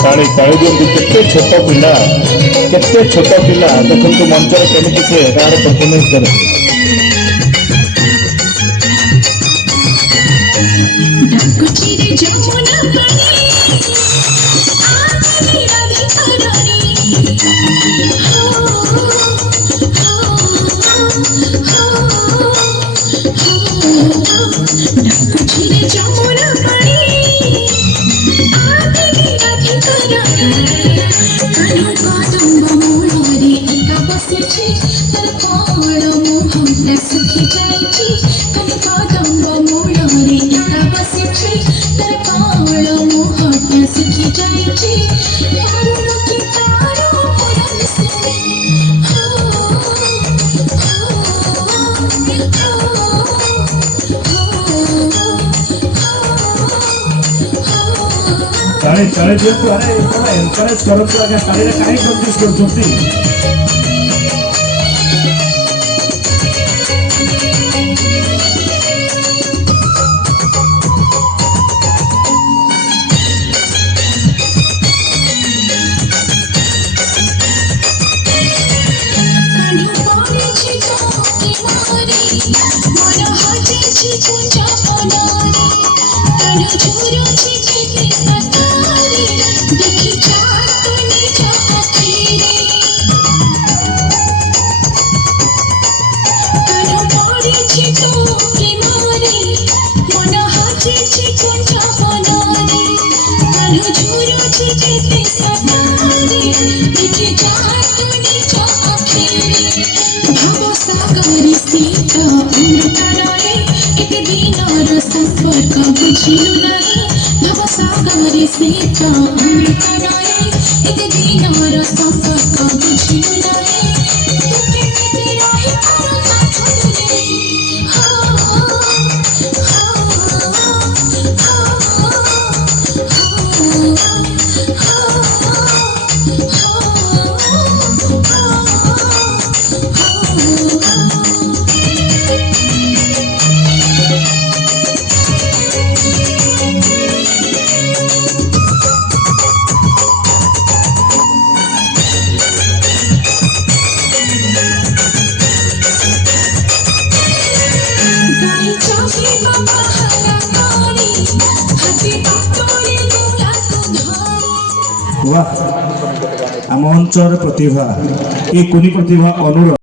ताली ताली दिखते केते छोट पिला देखो मंचर केमिति से तार परफॉर्मेंस करे ताली ताली दियो अरे थोड़ा एनकरेज करो तो आगे ताली रे काहे कंफ्यूज करछंती आम अंचल प्रतिभा ये कुनी प्रतिभा अनुरोध